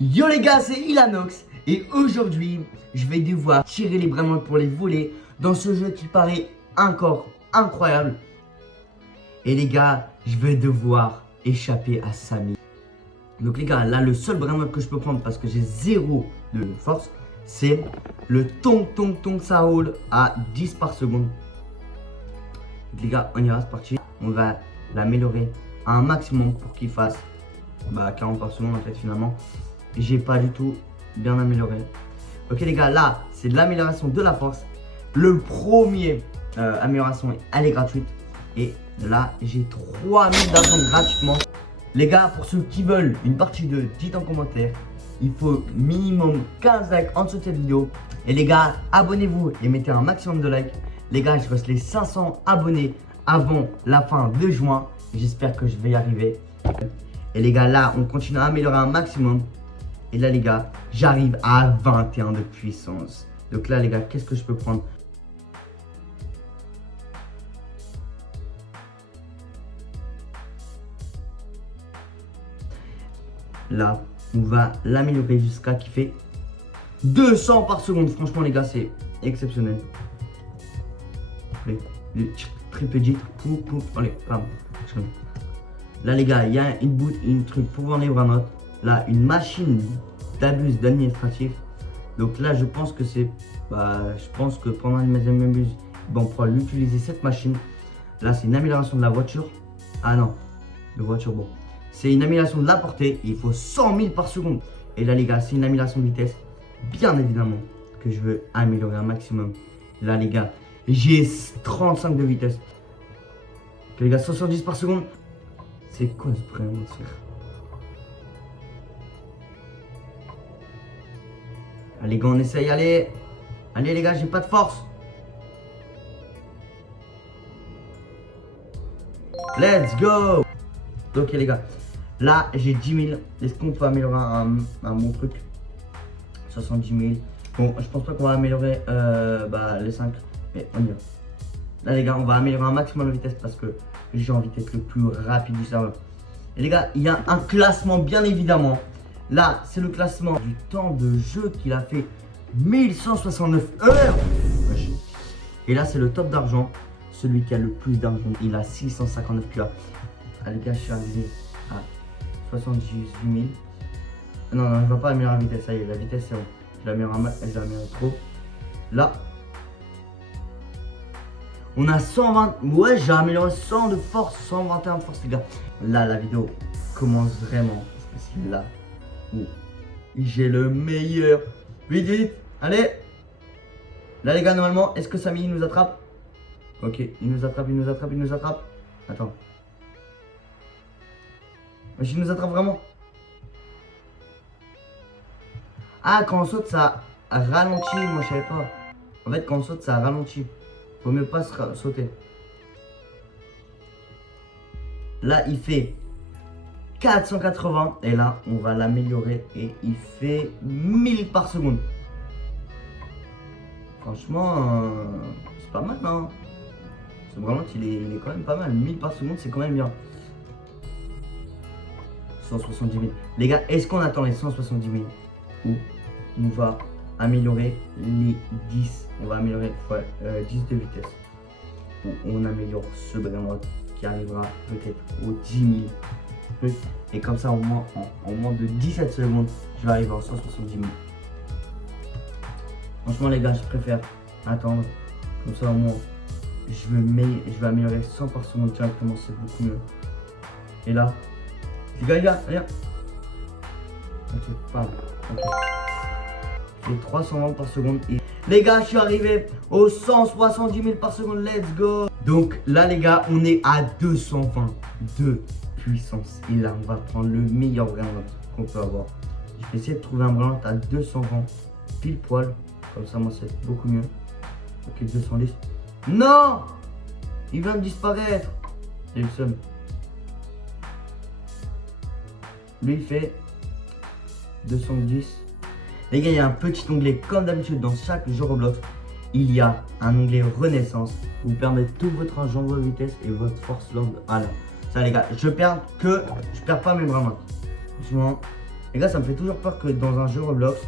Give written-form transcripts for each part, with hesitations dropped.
Yo les gars, c'est Ilanox et aujourd'hui, je vais devoir tirer les bras pour les voler dans ce jeu qui paraît encore incroyable. Et les gars, je vais devoir échapper à Samy. Donc les gars, là le seul bras que je peux prendre parce que j'ai 0 de force, c'est le Tong Saoul à 10 par seconde. Donc les gars, on ira, c'est parti. On va l'améliorer à un maximum pour qu'il fasse 40 par seconde en fait finalement. J'ai pas du tout bien amélioré. Ok les gars, là c'est l'amélioration de la force. Le premier amélioration, elle est gratuite. Et là j'ai 3000 d'argent gratuitement. Les gars, pour ceux qui veulent une partie 2, dites en commentaire. Il faut minimum 15 likes en dessous de cette vidéo. Et les gars, abonnez-vous et mettez un maximum de likes. Les gars, je reste les 500 abonnés avant la fin de juin. J'espère que je vais y arriver. Et les gars, là on continue à améliorer un maximum. Et là les gars, j'arrive à 21 de puissance. Donc là les gars, qu'est-ce que je peux prendre? Là, on va l'améliorer jusqu'à qui fait 200 par seconde. Franchement les gars, c'est exceptionnel. Les triple J. Allez, bam. Là les gars, il y a une truc pour vendre les bras notes. Là, une machine d'abus d'administratif. Donc là, je pense que c'est... je pense que pendant une deuxième abuse, on pourra l'utiliser cette machine. Là, c'est une amélioration de la voiture. Ah non, de voiture, bon. C'est une amélioration de la portée. Il faut 100 000 par seconde. Et là, les gars, c'est une amélioration de vitesse. Bien évidemment, que je veux améliorer un maximum. Là, les gars, j'ai 35 de vitesse. Ok, les gars, 70 par seconde. C'est quoi ce prénom de faire? Allez, gars, on essaye, allez. Allez, les gars, j'ai pas de force. Let's go. Ok, les gars. Là, j'ai 10 000. Est-ce qu'on peut améliorer un bon truc? 70 000. Bon, je pense pas qu'on va améliorer les 5. Mais on y va. Là, les gars, on va améliorer un maximum de vitesse parce que j'ai envie d'être le plus rapide du serveur. Et les gars, il y a un classement, bien évidemment. Là, c'est le classement du temps de jeu qu'il a fait, 1169 heures. Et là, c'est le top d'argent, celui qui a le plus d'argent. Il a 659 QA. Ah, les gars, je suis arrivé à 78 000. Non, je ne vais pas améliorer la vitesse. Ça y est, la vitesse, c'est bon. Je l'améliorerai trop. Là, on a 120. Ouais, j'ai amélioré 100 de force, 121 de force, les gars. Là, la vidéo commence vraiment. Parce que c'est là. J'ai le meilleur. Vite, vite, allez. Là les gars, normalement, est-ce que Samy nous attrape? Ok, il nous attrape. Attends. Il nous attrape vraiment? Ah, quand on saute, ça ralentit. Moi, je savais pas. En fait, quand on saute, ça ralentit. Faut mieux pas sauter. Là, il fait 480 et là on va l'améliorer et il fait 1000 par seconde. Franchement c'est pas mal hein. C'est vraiment qu'il est quand même pas mal. 1000 par seconde, c'est quand même bien. 170 000 les gars, est-ce qu'on attend les 170 000 ou on va améliorer les 10? On va améliorer 10 de vitesse ou on améliore ce brin qui arrivera peut-être aux 10 000. Et comme ça, au moins, en moins de 17 secondes, je vais arriver en 170 000. Franchement, les gars, je préfère attendre. Comme ça, au moins, je vais améliorer 100 par seconde directement. C'est beaucoup mieux. Et là, les gars, regarde. Ok, pardon. Ok. J'ai 320 par seconde. Et les gars, je suis arrivé aux 170 000 par seconde. Let's go. Donc là, les gars, on est à 222 puissance. Et là, on va prendre le meilleur brin qu'on peut avoir. Je vais essayer de trouver un brin à 220 pile poil. Comme ça, moi, c'est beaucoup mieux. Ok, 210. Non! Il vient de disparaître. J'ai le seum. Lui, il fait 210. Les gars, il y a un petit onglet, comme d'habitude, dans chaque jeu Roblox. Il y a un onglet Renaissance. Vous permet tout votre argent, votre vitesse et votre force lord à la. Ça les gars, je perds pas mes bras. Franchement, Les gars, ça me fait toujours peur que dans un jeu Roblox,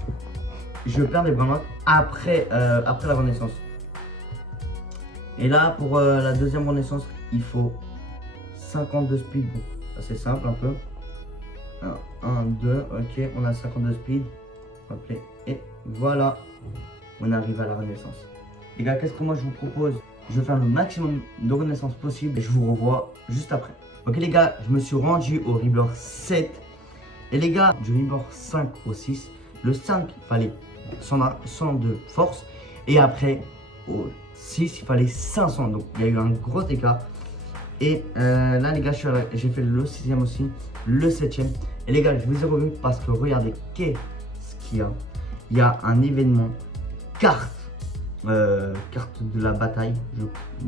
je perds des bras après la renaissance. Et là, pour la deuxième renaissance, il faut 52 speed. Bon, c'est simple un peu. 1, 2, ok, on a 52 speed. Hop, et voilà, on arrive à la renaissance. Les gars, qu'est-ce que moi je vous propose? Je vais faire le maximum de renaissance possible et je vous revois juste après. Ok les gars, je me suis rendu au Rebirth 7. Et les gars, du Rebirth 5 au 6, le 5, il fallait 100 de force. Et après, au 6, il fallait 500. Donc il y a eu un gros écart. Et là les gars, j'ai fait le 6ème aussi, le 7ème. Et les gars, je vous ai revu parce que regardez, qu'est-ce qu'il y a? Il y a un événement carte de la bataille.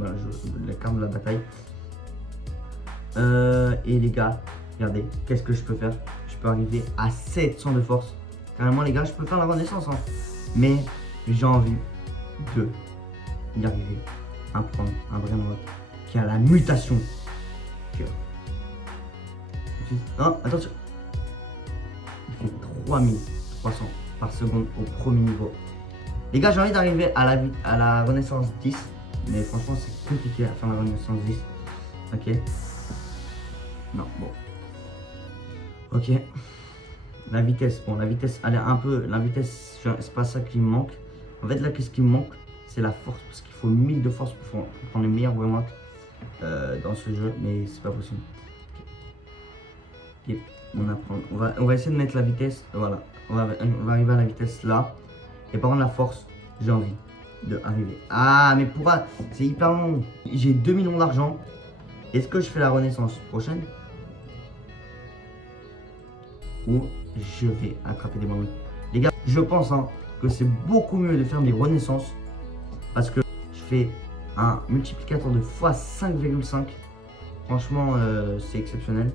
La carte de la bataille. Et les gars, regardez, qu'est-ce que je peux faire? Je peux arriver à 700 de force. Carrément les gars, je peux faire la renaissance. Hein. Mais j'ai envie de y arriver à prendre un vrai mode qui a la mutation. Non, attention. Il fait 3300 par seconde au premier niveau. Les gars, j'ai envie d'arriver à la renaissance 10. Mais franchement, c'est compliqué à faire la renaissance 10. Ok. Non, bon. Ok. La vitesse, bon, la vitesse, elle est un peu. La vitesse, c'est pas ça qui me manque. En fait, là, qu'est-ce qui me manque? C'est la force. Parce qu'il faut 1000 de force pour prendre les meilleurs vraiment dans ce jeu. Mais c'est pas possible. Ok. On va essayer de mettre la vitesse. Voilà. On va arriver à la vitesse là. Et par contre, la force, j'ai envie d'arriver. Ah, mais pourquoi? C'est hyper long. J'ai 2 millions d'argent. Est-ce que je fais la renaissance prochaine? Ou je vais attraper des ballons? Les gars, je pense que c'est beaucoup mieux de faire des renaissances. Parce que je fais un multiplicateur de x 5,5. Franchement, c'est exceptionnel.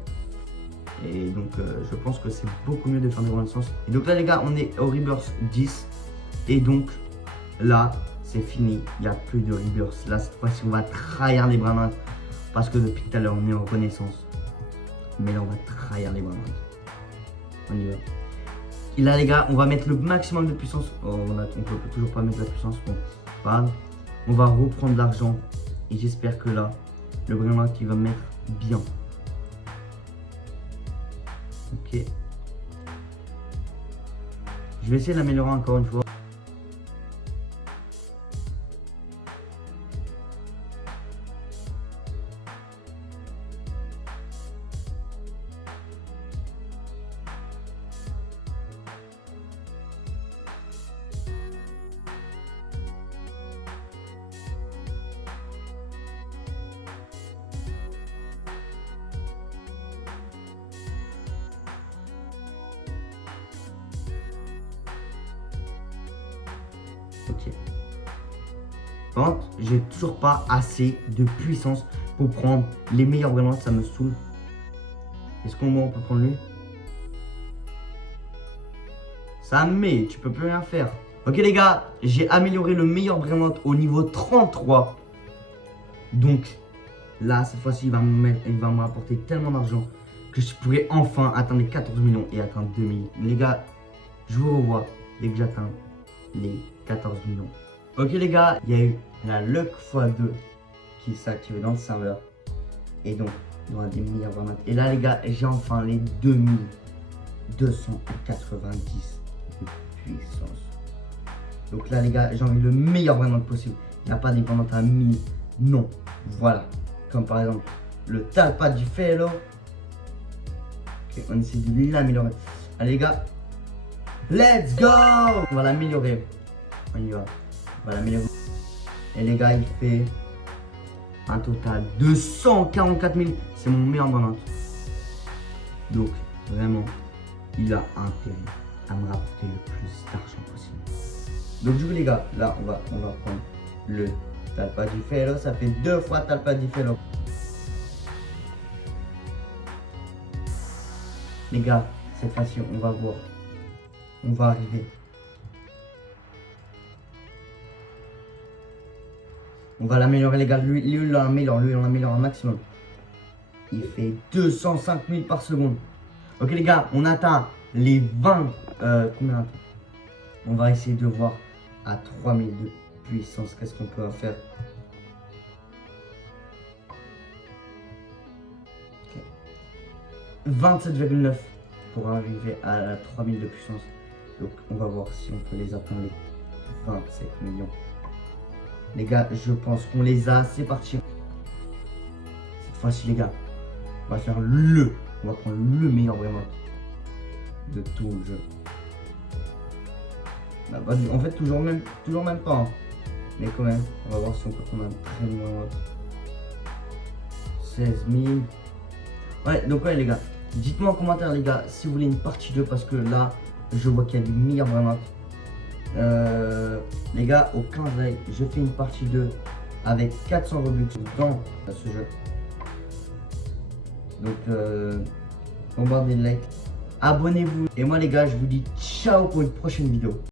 Et donc, je pense que c'est beaucoup mieux de faire des renaissances. Et donc là, les gars, on est au Rebirth 10. Et donc, là, c'est fini. Il n'y a plus de Rebirth. Là, cette fois-ci, on va trahir les bras. Parce que depuis tout à l'heure, on est en renaissance. Mais là, on va trahir les bras. On y va. Et là, les gars, on va mettre le maximum de puissance. Oh, on peut toujours pas mettre la puissance. Bon, pas grave. On va reprendre l'argent. Et j'espère que là, le bras qui va mettre bien. Ok. Je vais essayer de l'améliorer encore une fois. Ok. Par contre, j'ai toujours pas assez de puissance pour prendre les meilleurs brillantes, ça me saoule. Est-ce qu'on peut prendre lui? Ça met, tu peux plus rien faire. Ok les gars, j'ai amélioré le meilleur brillant au niveau 33. Donc là, cette fois-ci, il va me rapporter tellement d'argent que je pourrais enfin atteindre les 14 millions et atteindre 2000. Les gars, je vous revois dès que j'atteins les 14 millions. Ok les gars, il y a eu la luck x2 qui s'est activée dans le serveur. Et donc, il y aura des meilleurs brillantes. Et là les gars, j'ai enfin les 2290 de puissance. Donc là les gars, j'ai envie le meilleur brillant possible. Il n'y a pas des brillantes à 1000. Non, voilà. Comme par exemple, le Talpa du Fellow. Ok, on essaie de l'améliorer. Allez les gars, let's go! On va l'améliorer. On y va. On va l'améliorer. Et les gars, il fait un total de 144 000. C'est mon meilleur brillant. Donc, vraiment, il a intérêt à me rapporter le plus d'argent possible. Donc, du coup, les gars, là, on va prendre le Talpa du Fellow. Ça fait 2 fois Talpa du Fellow. Les gars, cette fois-ci, on va voir. On va arriver. On va l'améliorer les gars, lui on l'améliore un maximum. Il fait 205 000 par seconde. Ok les gars, on atteint les 20. Combien? Attends. On va essayer de voir à 3000 de puissance. Qu'est-ce qu'on peut faire? Okay. 27,9 pour arriver à 3000 de puissance. Donc on va voir si on peut les atteindre les 27 millions. Les gars, je pense qu'on les a. C'est parti. Cette fois-ci, les gars, on va faire on va prendre le meilleur vraiment de tout le jeu. Bah, en fait, toujours même pas. Hein. Mais quand même, on va voir si on peut prendre un très bon 16 000. Ouais, donc ouais, les gars. Dites-moi en commentaire, les gars, si vous voulez une partie 2, parce que là, je vois qu'il y a du meilleur vraiment. Les gars, au 15 likes, je fais une partie 2 avec 400 Robux dans ce jeu. Donc, bombardez le like, abonnez-vous. Et moi, les gars, je vous dis ciao pour une prochaine vidéo.